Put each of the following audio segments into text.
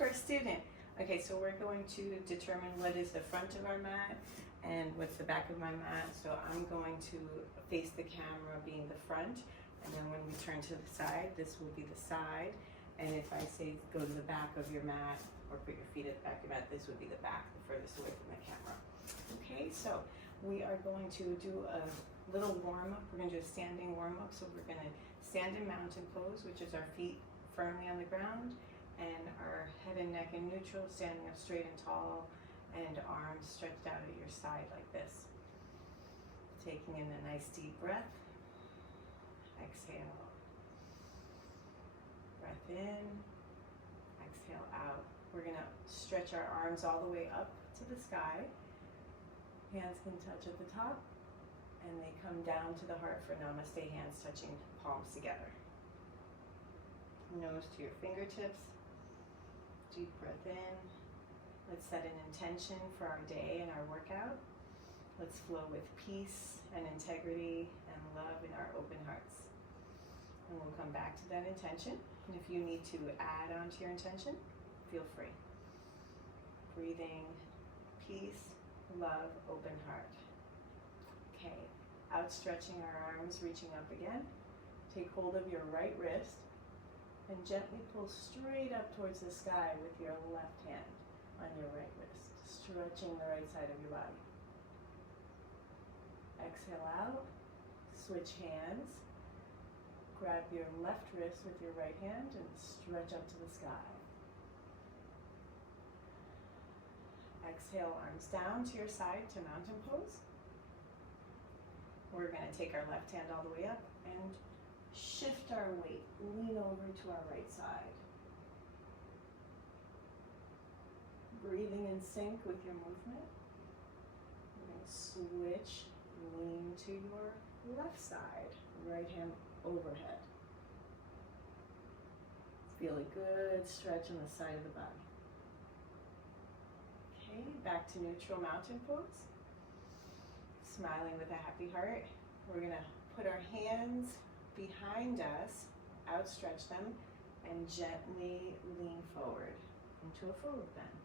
First student. Okay, so we're going to determine what is the front of our mat and what's the back of my mat. So I'm going to face the camera being the front, and then when we turn to the side, this will be the side. And if I say go to the back of your mat or put your feet at the back of your mat, this would be the back, the furthest away from the camera. Okay, so we are going to do a little warm-up. We're going to do a standing warm-up. So we're going to stand in mountain pose, which is our feet firmly on the ground and our head and neck in neutral, standing up straight and tall, and arms stretched out at your side like this. Taking in a nice deep breath. Exhale. Breath in. Exhale out. We're going to stretch our arms all the way up to the sky. Hands can touch at the top, and they come down to the heart for namaste, hands touching palms together. Nose to your fingertips. Deep breath in. Let's set an intention for our day and our workout. Let's flow with peace and integrity and love in our open hearts. And we'll come back to that intention. And if you need to add on to your intention, feel free. Breathing, peace, love, open heart. Okay, outstretching our arms, reaching up again. Take hold of your right wrist and gently pull straight up towards the sky with your left hand on your right wrist, stretching the right side of your body. Exhale out, switch hands. Grab your left wrist with your right hand and stretch up to the sky. Exhale, arms down to your side to mountain pose. We're going to take our left hand all the way up and shift our weight, lean over to our right side. Breathing in sync with your movement. We're going to switch, lean to your left side, right hand overhead. Feel a good stretch on the side of the body. Okay, back to neutral mountain pose. Smiling with a happy heart. We're going to put our hands behind us, outstretch them, and gently lean forward into a forward bend.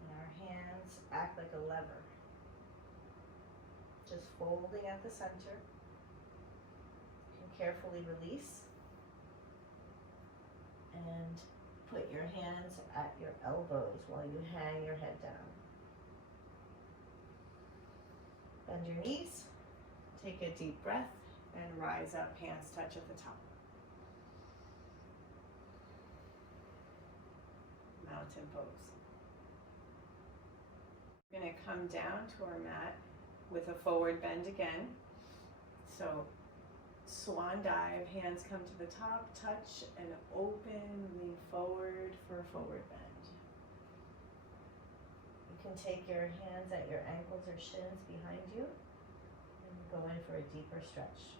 And our hands act like a lever, just folding at the center. You can carefully release and put your hands at your elbows while you hang your head down. Bend your knees, take a deep breath, and rise up, hands touch at the top. Mountain pose. We're going to come down to our mat with a forward bend again. So swan dive, hands come to the top, touch and open, lean forward for a forward bend. You can take your hands at your ankles or shins behind you and go in for a deeper stretch.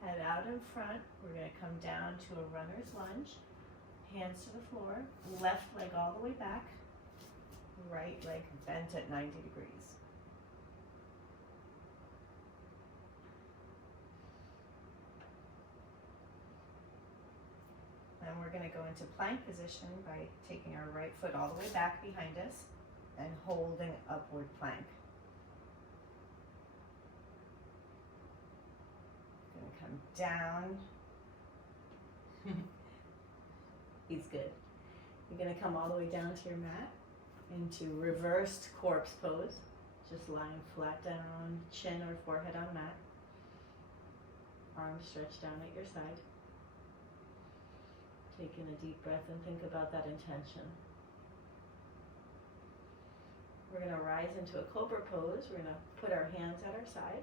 Head out in front. We're going to come down to a runner's lunge. Hands to the floor. Left leg all the way back. Right leg bent at 90 degrees. And we're going to go into plank position by taking our right foot all the way back behind us and holding upward plank. Come down. He's good. You're going to come all the way down to your mat into reversed corpse pose. Just lying flat down, chin or forehead on mat. Arms stretched down at your side. Taking a deep breath and think about that intention. We're going to rise into a cobra pose. We're going to put our hands at our side,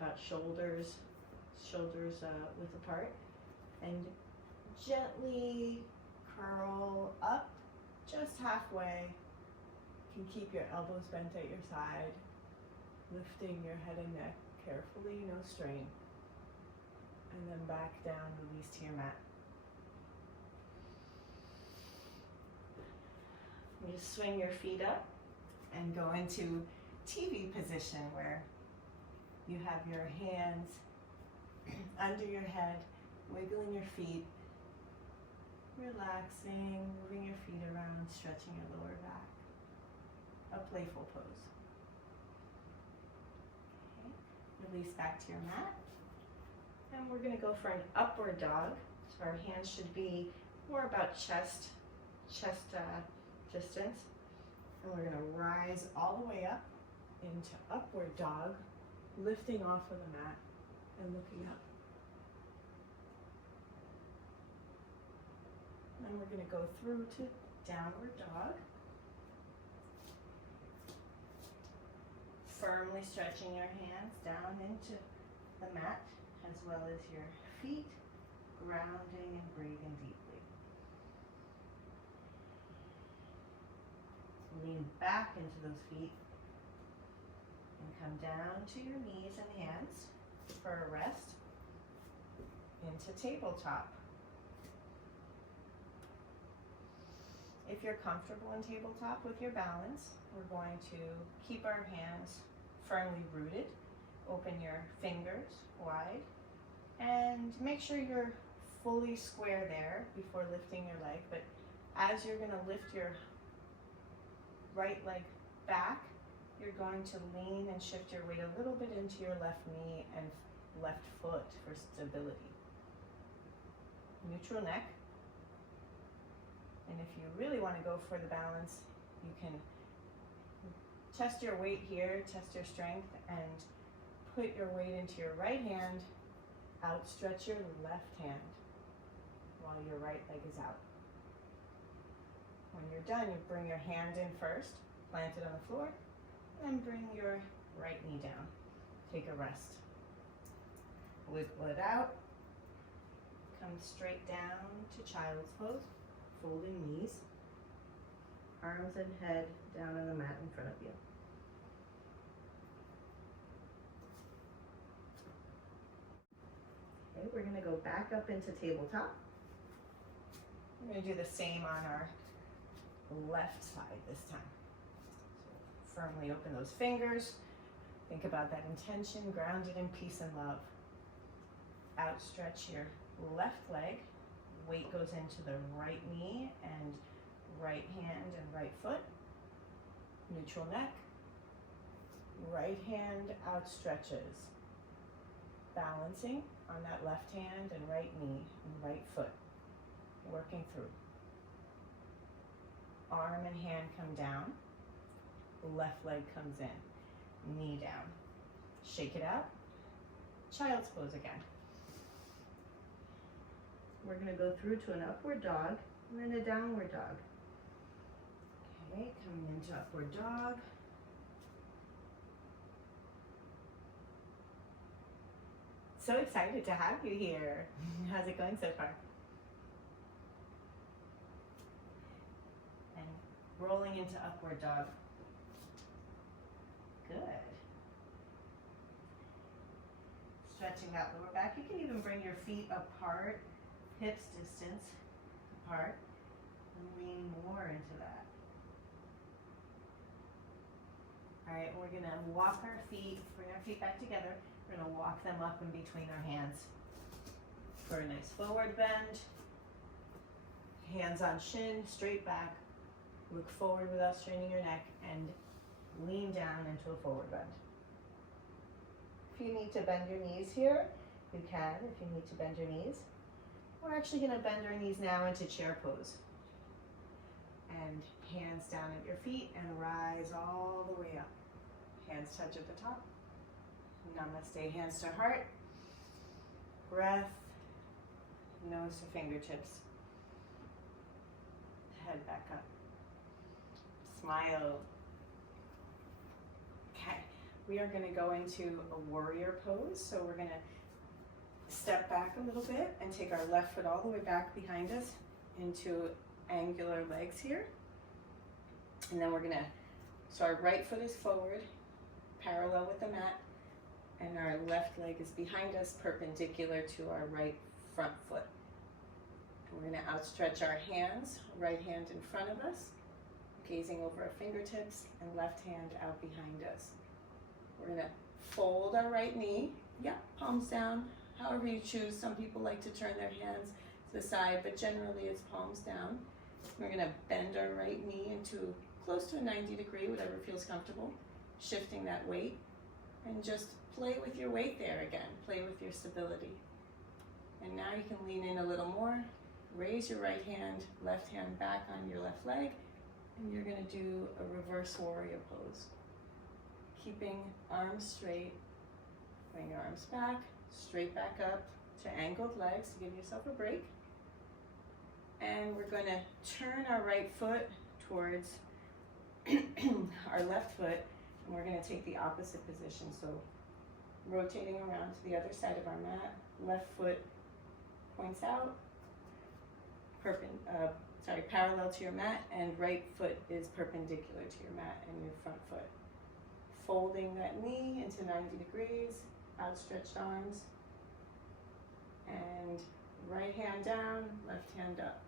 about shoulders width apart, and gently curl up just halfway. You can keep your elbows bent at your side, lifting your head and neck carefully, no strain. And then back down, release to your mat. You just swing your feet up and go into TV position where you have your hands under your head, wiggling your feet, relaxing, moving your feet around, stretching your lower back. A playful pose. Okay. Release back to your mat. And we're going to go for an upward dog. So our hands should be more about chest distance. And we're going to rise all the way up into upward dog, lifting off of the mat and looking up. And we're going to go through to downward dog. Firmly stretching your hands down into the mat as well as your feet, grounding and breathing deeply. Lean back into those feet and come down to your knees and hands for a rest into tabletop. If you're comfortable in tabletop with your balance, we're going to keep our hands firmly rooted. Open your fingers wide and make sure you're fully square there before lifting your leg. But as you're going to lift your right leg back, you're going to lean and shift your weight a little bit into your left knee and left foot for stability. Neutral neck. And if you really want to go for the balance, you can test your weight here, test your strength, and put your weight into your right hand, outstretch your left hand while your right leg is out. When you're done, you bring your hand in first, plant it on the floor, and bring your right knee down. Take a rest. Wiggle it out. Come straight down to child's pose, folding knees, arms and head down on the mat in front of you. Okay, we're going to go back up into tabletop. We're going to do the same on our left side this time. So firmly open those fingers. Think about that intention, grounded in peace and love. Outstretch your left leg. Weight goes into the right knee and right hand and right foot. Neutral neck. Right hand outstretches. Balancing on that left hand and right knee and right foot. Working through. Arm and hand come down. Left leg comes in. Knee down. Shake it out. Child's pose again. We're going to go through to an upward dog and then a downward dog. Okay, coming into upward dog. So excited to have you here. How's it going so far? And rolling into upward dog. Good. Stretching that lower back. You can even bring your feet apart, hips distance apart, and lean more into that. All right, we're gonna walk our feet, bring our feet back together. We're gonna walk them up in between our hands for a nice forward bend. Hands on shin, straight back. Look forward without straining your neck and lean down into a forward bend. If you need to bend your knees here, you can if you need to bend your knees. We're actually gonna bend our knees now into chair pose. And hands down at your feet and rise all the way up. Hands touch at the top. Namaste, hands to heart. Breath, nose to fingertips. Head back up. Smile. Okay, we are going to go into a warrior pose. So we're going to step back a little bit and take our left foot all the way back behind us into angular legs here. And then we're going to, so our right foot is forward, parallel with the mat, and our left leg is behind us, perpendicular to our right front foot. And we're going to outstretch our hands, right hand in front of us, gazing over our fingertips, and left hand out behind us. We're going to fold our right knee, palms down, however you choose. Some people like to turn their hands to the side, but generally it's palms down. We're gonna bend our right knee into close to a 90 degree, whatever feels comfortable, shifting that weight, and just play with your weight there again, play with your stability. And now you can lean in a little more, raise your right hand, left hand back on your left leg, and you're gonna do a reverse warrior pose. Keeping arms straight, bring your arms back, straight back up to angled legs to give yourself a break. And we're gonna turn our right foot towards our left foot, and we're gonna take the opposite position. So rotating around to the other side of our mat, left foot points out, parallel to your mat, and right foot is perpendicular to your mat and your front foot. Folding that knee into 90 degrees, outstretched arms, and right hand down, left hand up.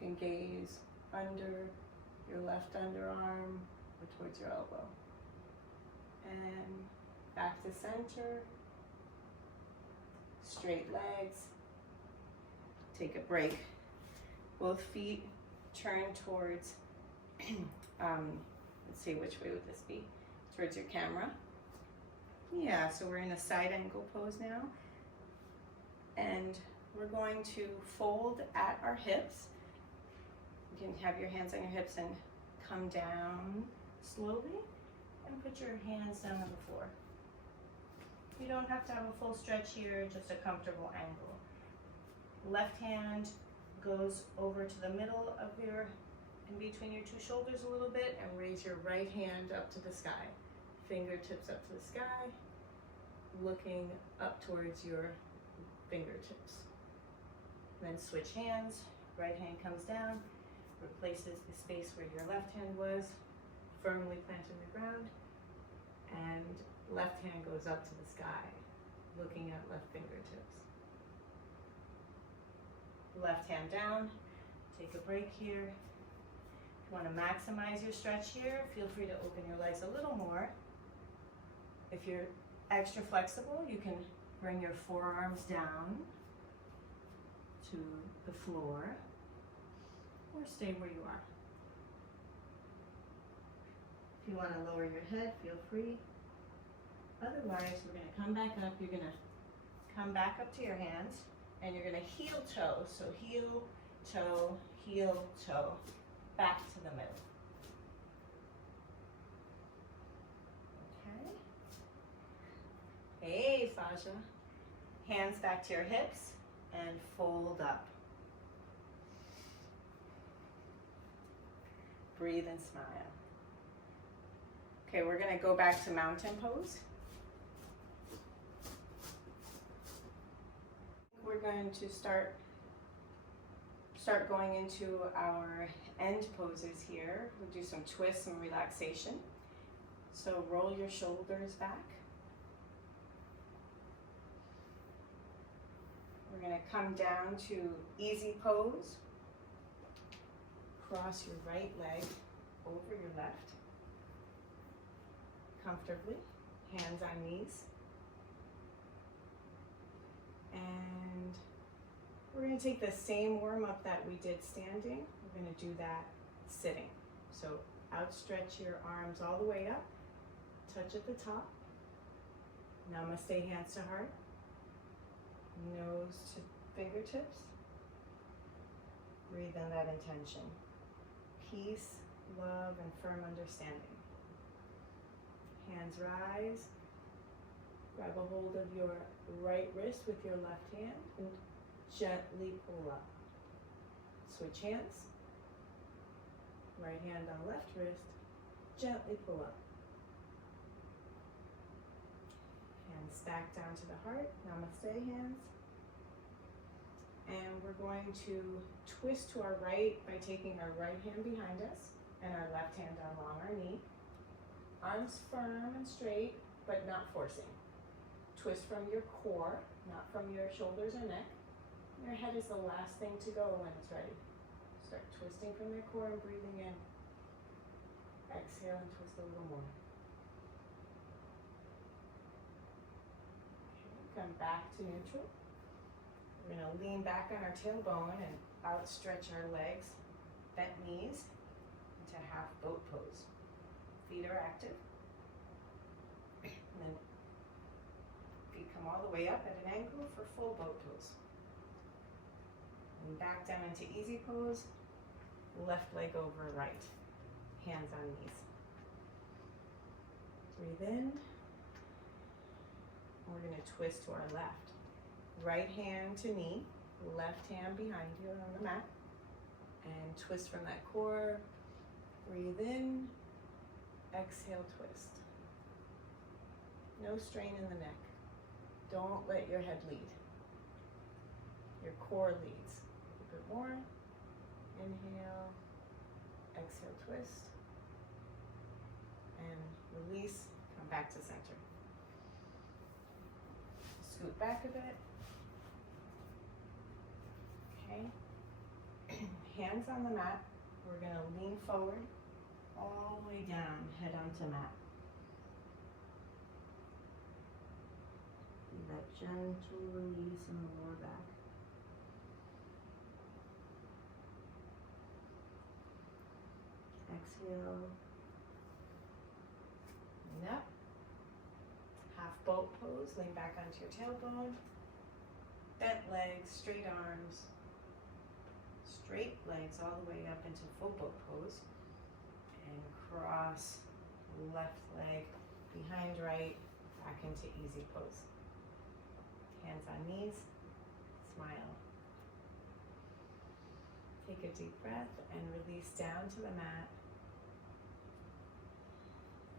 You can gaze under your left underarm or towards your elbow. And back to center, straight legs, take a break. Both feet turn towards, let's see, which way would this be? Towards your camera. Yeah, so we're in a side angle pose now. And we're going to fold at our hips. You can have your hands on your hips and come down slowly and put your hands down on the floor. You don't have to have a full stretch here, just a comfortable angle. Left hand goes over to the middle of your, in between your two shoulders a little bit, and raise your right hand up to the sky. Fingertips up to the sky, looking up towards your fingertips. Then switch hands, right hand comes down, replaces the space where your left hand was, firmly planted in the ground, and left hand goes up to the sky, looking at left fingertips. Left hand down, take a break here. If you want to maximize your stretch here, feel free to open your legs a little more. If you're extra flexible, you can bring your forearms down to the floor or stay where you are. If you want to lower your head, feel free. Otherwise, we're going to come back up. You're going to come back up to your hands, and you're going to heel toe. So heel, toe, back to the middle. Okay. Hey, Faja. Hands back to your hips and fold up. Breathe and smile. Okay, we're going to go back to mountain pose. We're going to start going into our end poses here. We'll do some twists and relaxation. So roll your shoulders back. We're going to come down to easy pose. Cross your right leg over your left. Comfortably, hands on knees. And we're going to take the same warm-up that we did standing. We're going to do that sitting. So outstretch your arms all the way up, touch at the top. Namaste, hands to heart. Nose to fingertips. Breathe in that intention. Peace, love, and firm understanding. Hands rise. Grab a hold of your right wrist with your left hand and gently pull up. Switch hands. Right hand on left wrist. Gently pull up. Hands back down to the heart. Namaste, hands. And we're going to twist to our right by taking our right hand behind us and our left hand down along our knee. Arms firm and straight, but not forcing. Twist from your core, not from your shoulders or neck. Your head is the last thing to go when it's ready. Start twisting from your core and breathing in. Exhale and twist a little more. Okay, come back to neutral. to lean back on our tailbone and outstretch our legs, bent knees, into half boat pose. Feet are active. And then feet come all the way up at an angle for full boat pose. And back down into easy pose, left leg over right, hands on knees. Breathe in. We're going to twist to our left. Right hand to knee, left hand behind you on the mat, and twist from that core. Breathe in, exhale, twist. No strain in the neck. Don't let your head lead. Your core leads. A bit more. Inhale, exhale, twist, and release. Come back to center. Scoot back a bit. Okay. Hands on the mat. We're going to lean forward, all the way down, head onto mat. Feel that gentle release in the lower back. Exhale. And up. Half boat pose. Lean back onto your tailbone. Bent legs, straight arms. Straight legs all the way up into full boat pose. And cross left leg behind right, back into easy pose. Hands on knees. Smile. Take a deep breath and release down to the mat.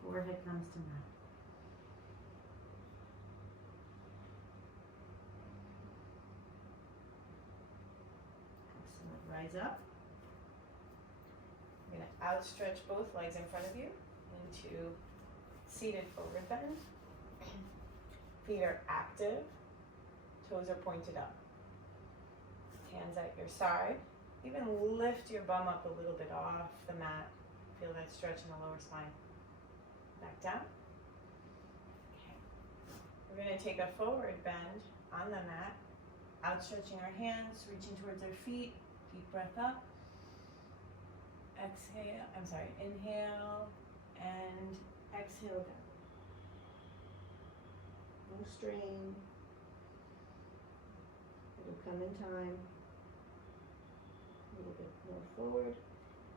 Forehead comes to mat. Excellent. Rise up. You're going to outstretch both legs in front of you into seated forward bend. Feet are active. Toes are pointed up. Hands at your side. Even lift your bum up a little bit off the mat. Feel that stretch in the lower spine. Back down. Okay. We're going to take a forward bend on the mat, outstretching our hands, reaching towards our feet. Deep breath up. Exhale, inhale and exhale down. No strain. It'll come in time. A little bit more forward.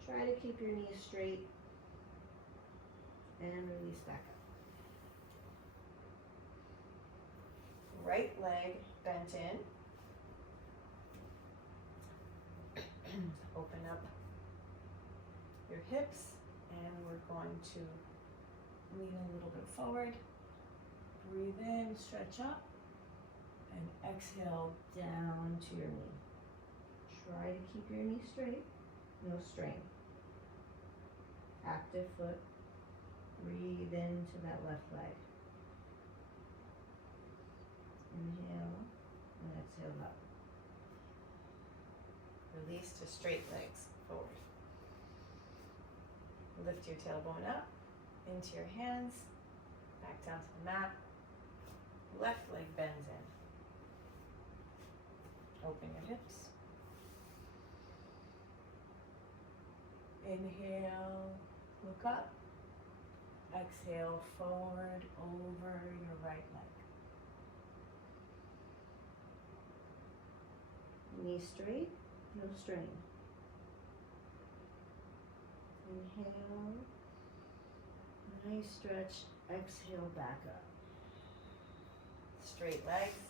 Try to keep your knees straight. And release back up. Right leg bent in. Open up your hips, and we're going to lean a little bit forward. Breathe in, stretch up, and exhale down to your knee. Try to keep your knee straight, no strain. Active foot. Breathe into that left leg. Inhale and exhale up. Release to straight legs forward. Lift your tailbone up into your hands, back down to the mat. Left leg bends in. Open your hips. Inhale, look up. Exhale, forward over your right leg. Knee straight, no strain. Inhale, nice stretch. Exhale, back up. Straight legs.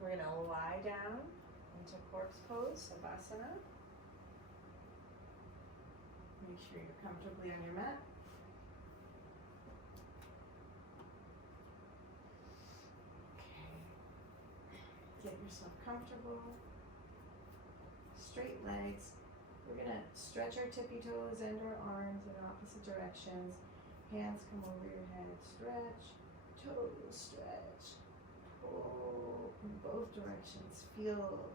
We're going to lie down into corpse pose, Savasana. Make sure you're comfortably on your mat. Okay. Get yourself comfortable. Straight legs. We're going to stretch our tippy toes and our arms in opposite directions. Hands come over your head. Stretch. Toes stretch. Pull in both directions. Feel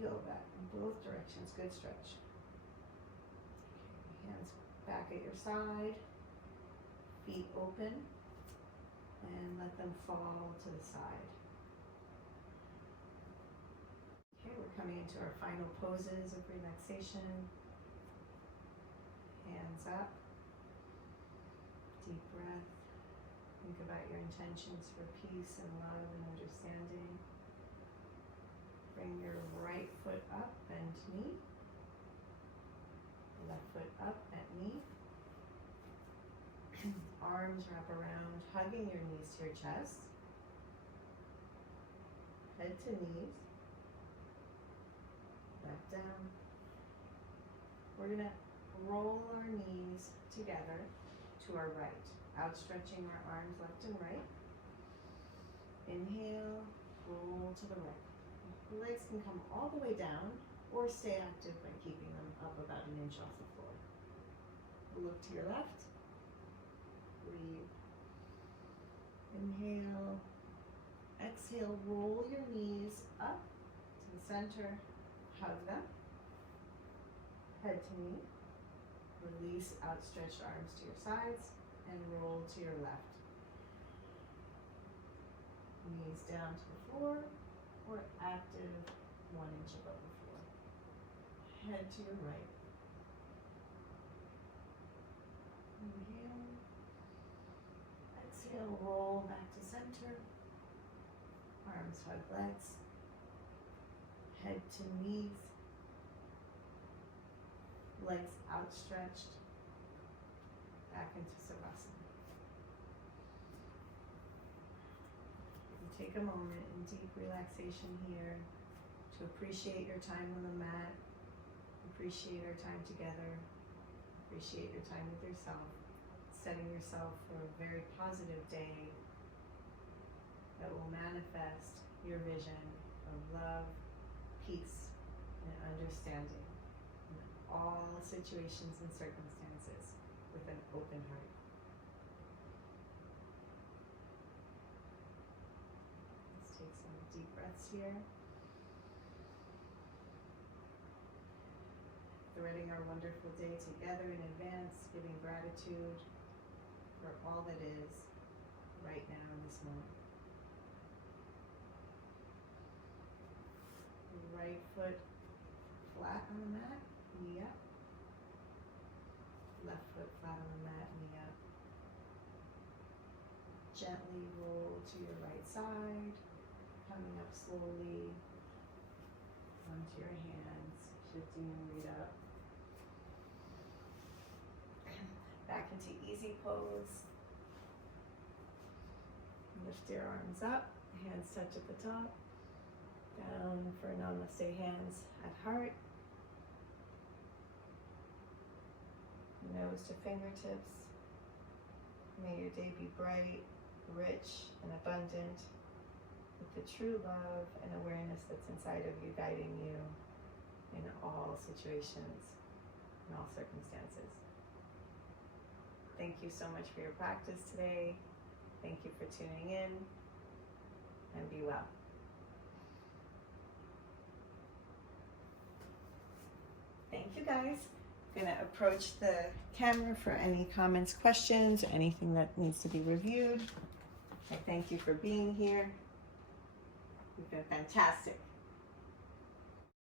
that in both directions. Good stretch. Hands back at your side, feet open, and let them fall to the side. Okay, we're coming into our final poses of relaxation. Hands up. Deep breath. Think about your intentions for peace and love and understanding. Bring your right foot up, bend knee. Left foot up, bent knee. Arms wrap around, hugging your knees to your chest. Head to knees. Back down. We're going to roll our knees together to our right, outstretching our arms left and right. Inhale, roll to the right. The legs can come all the way down or stay active by keeping them up about an inch off the floor. Look to your left. Breathe. Inhale. Exhale, roll your knees up to the center. Hug them. Head to knee. Release outstretched arms to your sides and roll to your left. Knees down to the floor or active 1 inch above the floor. Head to your right. Inhale. Exhale, roll back to center. Arms hug legs. Head to knees. Legs outstretched. Back into Savasana. Take a moment in deep relaxation here to appreciate your time on the mat, appreciate our time together, appreciate your time with yourself, setting yourself for a very positive day that will manifest your vision of love, peace, and understanding in all situations and circumstances with an open heart. Take some deep breaths here. Threading our wonderful day together in advance, giving gratitude for all that is right now in this moment. Right foot flat on the mat, knee up. Left foot flat on the mat, knee up. Gently roll to your right side. Coming up slowly onto your hands, shifting your weight up. Back into easy pose. Lift your arms up, hands touch at the top. Down for namaste hands at heart. Nose to fingertips. May your day be bright, rich, and abundant, with the true love and awareness that's inside of you guiding you in all situations, in all circumstances. Thank you so much for your practice today. Thank you for tuning in, and be well. Thank you guys. I'm gonna approach the camera for any comments, questions, or anything that needs to be reviewed. I thank you for being here. You've been fantastic.